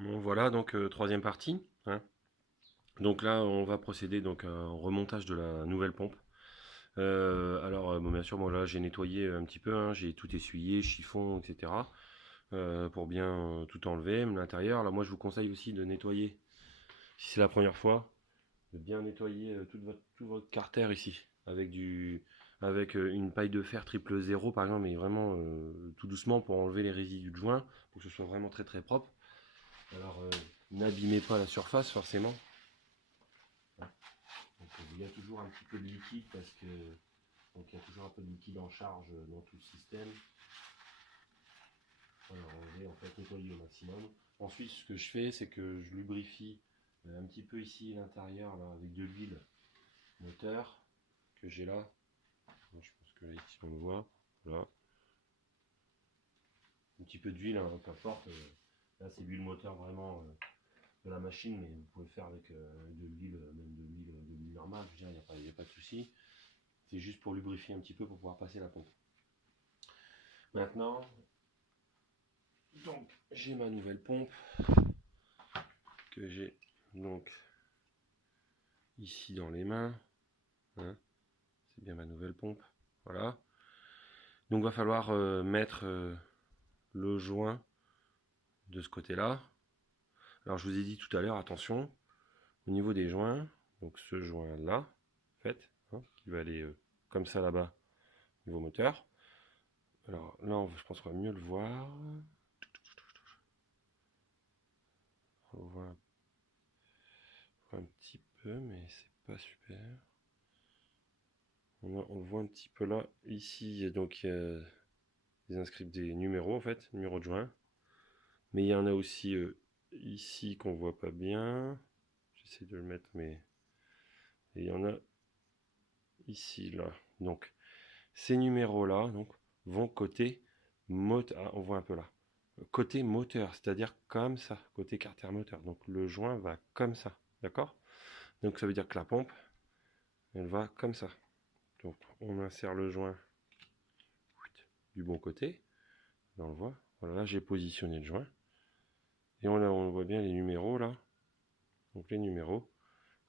Bon, voilà donc troisième partie, hein. Donc là on va procéder donc à un remontage de la nouvelle pompe. Bon, bien sûr, moi là j'ai nettoyé un petit peu, hein, j'ai tout essuyé, chiffon, etc. Pour bien tout enlever, même l'intérieur. Là moi je vous conseille aussi de nettoyer, si c'est la première fois, de bien nettoyer tout votre carter ici avec une paille de fer triple zéro par exemple, mais vraiment tout doucement pour enlever les résidus de joint, pour que ce soit vraiment très très propre. Alors n'abîmez pas la surface forcément. Donc, il y a toujours un petit peu de liquide parce que donc il y a toujours un peu de liquide en charge dans tout le système. Voilà, on va en fait nettoyer au maximum. Ensuite, ce que je fais, c'est que je lubrifie un petit peu ici l'intérieur avec de l'huile moteur que j'ai là. Je pense que là ici on le voit. Voilà. Un petit peu d'huile, hein, qu'importe. Là c'est l'huile moteur vraiment de la machine, mais vous pouvez le faire avec de l'huile, même de l'huile normale. Je veux dire, il n'y a pas de souci. C'est juste pour lubrifier un petit peu pour pouvoir passer la pompe. Maintenant, donc j'ai ma nouvelle pompe que j'ai donc ici dans les mains, hein. C'est bien ma nouvelle pompe, voilà. Donc va falloir mettre le joint de ce côté là. Alors je vous ai dit tout à l'heure, attention au niveau des joints, donc ce joint là en fait, hein, qui va aller comme ça là-bas au niveau moteur. Alors là je pense qu'on va mieux le voir. On voit un petit peu, mais c'est pas super. On le voit un petit peu là. Ici, donc il y a des inscrits, des numéros en fait, numéros de joint. Mais il y en a aussi ici qu'on voit pas bien. J'essaie de le mettre, mais et il y en a ici là. Donc ces numéros là donc vont côté moteur. Ah, on voit un peu là. Côté moteur, c'est-à-dire comme ça, côté carter moteur. Donc le joint va comme ça, d'accord? Donc ça veut dire que la pompe, elle va comme ça. Donc on insère le joint du bon côté. Là on le voit. Voilà, là j'ai positionné le joint. Et on voit bien les numéros là. Donc les numéros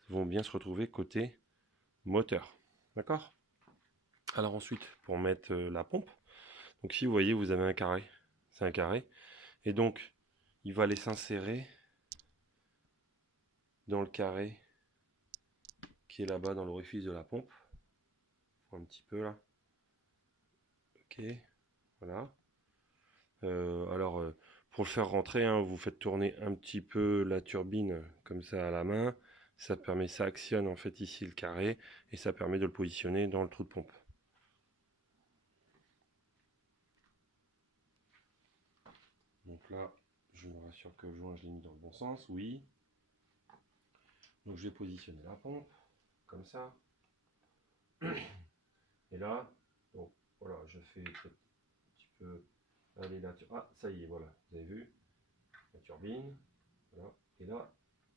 vont bien se retrouver côté moteur. D'accord? Alors ensuite, pour mettre la pompe, donc si vous voyez, vous avez un carré. C'est un carré. Et donc, il va aller s'insérer dans le carré qui est là-bas dans l'orifice de la pompe. Un petit peu là. Ok, voilà. Pour le faire rentrer, hein, vous faites tourner un petit peu la turbine comme ça à la main. Ça actionne en fait ici le carré et ça permet de le positionner dans le trou de pompe. Donc là, je me rassure que le joint, je l'ai mis dans le bon sens, oui. Donc je vais positionner la pompe, comme ça. Et là, donc voilà, je fais un petit peu aller la turbine. Ah, ça y est, voilà, vous avez vu la turbine. Voilà. Et là,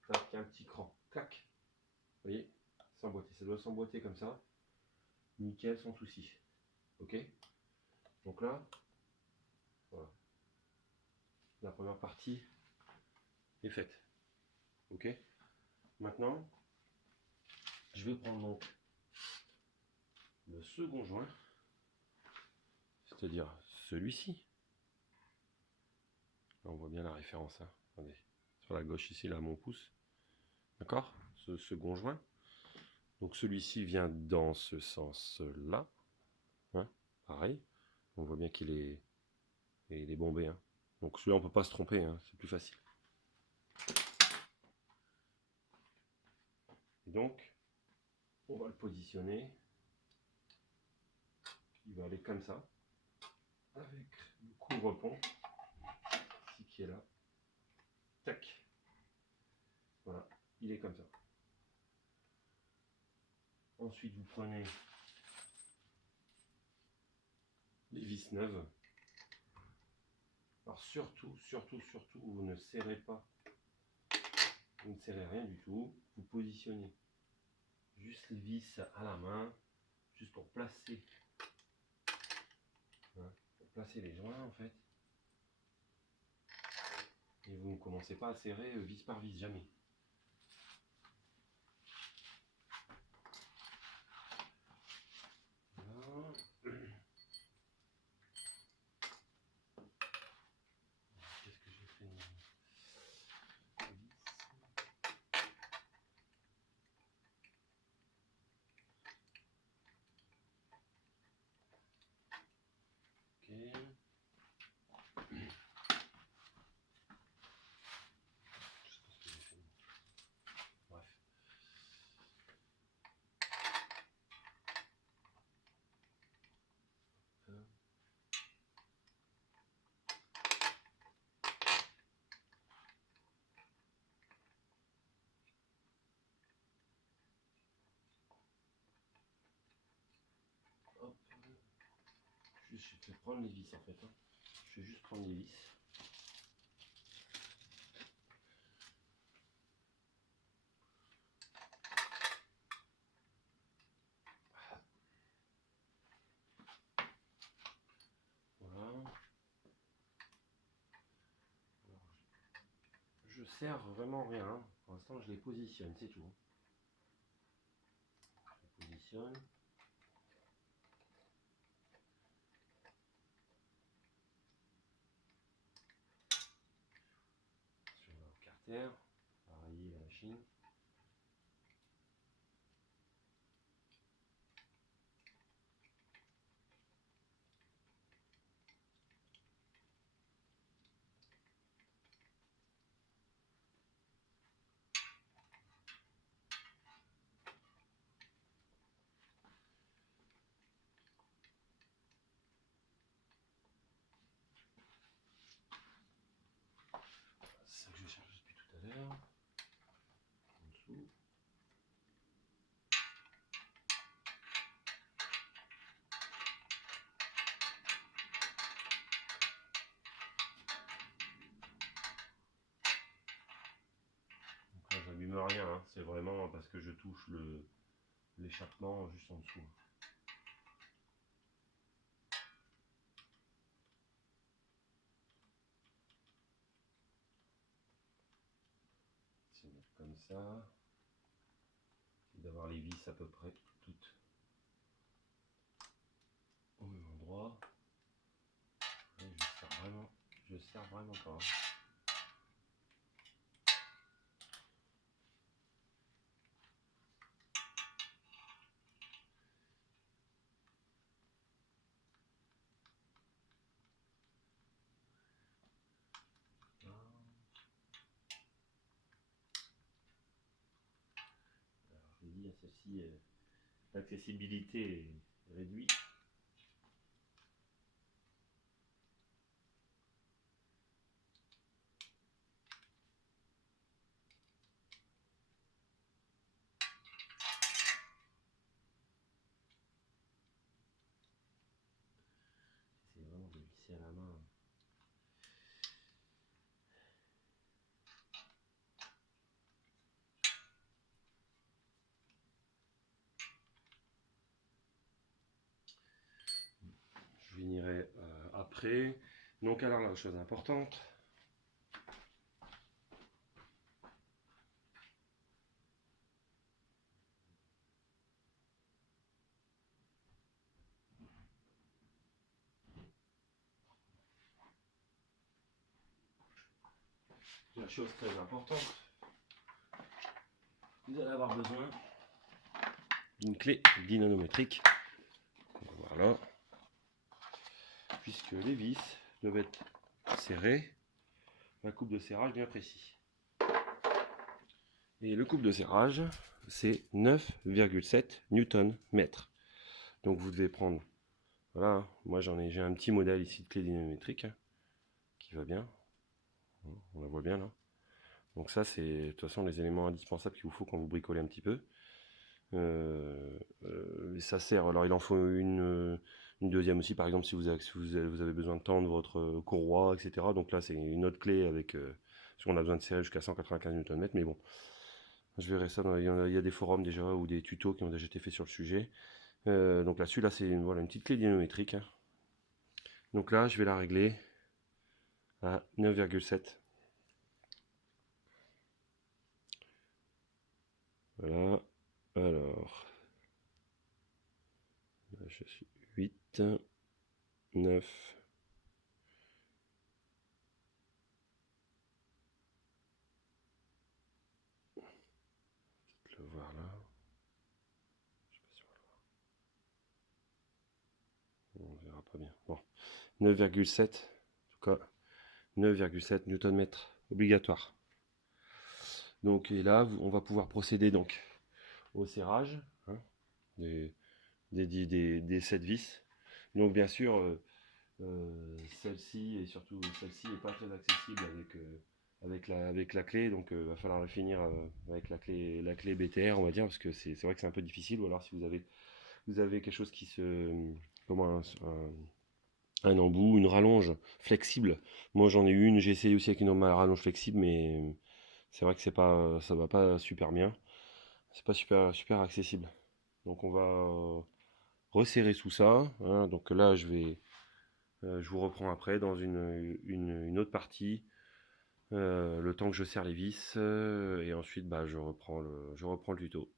tac, il y a un petit cran. Clac. Vous voyez, s'emboîter. Ça doit s'emboîter comme ça. Nickel, sans souci. Ok. Donc là, voilà. La première partie est faite. Ok. Maintenant, je vais prendre donc le second joint, c'est-à-dire celui-ci. Là, on voit bien la référence. Hein. Attendez. Sur la gauche ici, là, mon pouce. D'accord? Ce second joint. Donc celui-ci vient dans ce sens-là. Hein, pareil. On voit bien il est bombé. Hein. Donc celui-là, on ne peut pas se tromper. Hein, c'est plus facile. Et donc, on va le positionner. Il va aller comme ça. Avec le couvre-pont. Ici qui est là. Tac. Voilà. Il est comme ça. Ensuite, vous prenez les vis neuves. Alors surtout, vous ne serrez pas. Vous ne serrez rien du tout. Vous positionnez juste les vis à la main, juste pour placer, hein, pour placer les joints en fait. Et vous commencez pas à serrer vis par vis, jamais. Voilà. Qu'est-ce que j'ai fait? Ok. Hop. Juste, je vais prendre les vis en fait. Hein. Je vais juste prendre les vis. Voilà. Je serre vraiment rien. Hein. Pour l'instant, je les positionne, c'est tout. Je les positionne. Sur le carter, pareil la machine. C'est ça que je cherche depuis tout à l'heure. En dessous. Donc là, j'abîme rien. Hein. C'est vraiment parce que je touche l'échappement juste en dessous. C'est mettre comme ça. Et d'avoir les vis à peu près toutes au même endroit. Et je serre vraiment pas. Je vous dis, celle-ci, l'accessibilité est réduite. C'est vraiment de visser à la main. Je finirai après. Donc alors la chose importante, la chose très importante, vous allez avoir besoin d'une clé dynamométrique. Voilà. Puisque les vis doivent être serrées, un couple de serrage bien précis. Et le couple de serrage, c'est 9,7 Nm. Donc vous devez prendre, voilà, hein, moi j'ai un petit modèle ici de clé dynamométrique hein, qui va bien. On la voit bien là. Donc ça c'est de toute façon les éléments indispensables qu'il vous faut quand vous bricolez un petit peu. Ça sert, alors il en faut une deuxième aussi par exemple si vous avez besoin de tendre votre courroie, etc. Donc là c'est une autre clé avec, parce qu'on a besoin de serrer jusqu'à 195 Nm, mais bon, je verrai ça, il y a des forums déjà ou des tutos qui ont déjà été faits sur le sujet. Donc là celui-là c'est voilà, une petite clé dynamométrique. Hein. Donc là je vais la régler à 9,7. Voilà. Alors, là, je suis 8, 9. Le voir là. Je sais pas si on verra pas bien. Bon, 9,7. En tout cas, 9,7 Nm obligatoire. Donc, et là, on va pouvoir procéder donc au serrage, hein, des 7 vis. Donc, bien sûr, celle-ci et surtout celle-ci n'est pas très accessible avec la clé, donc il va falloir la finir avec la clé BTR, on va dire, parce que c'est vrai que c'est un peu difficile. Ou alors si vous avez quelque chose qui se, comment un embout, une rallonge flexible. Moi j'en ai eu une, j'ai essayé aussi avec une rallonge flexible, mais c'est vrai que ça va pas super bien. C'est pas super accessible. Donc on va resserrer tout ça, hein. Donc là je vous reprends après dans une autre partie, le temps que je serre les vis, et ensuite bah, je reprends le tuto.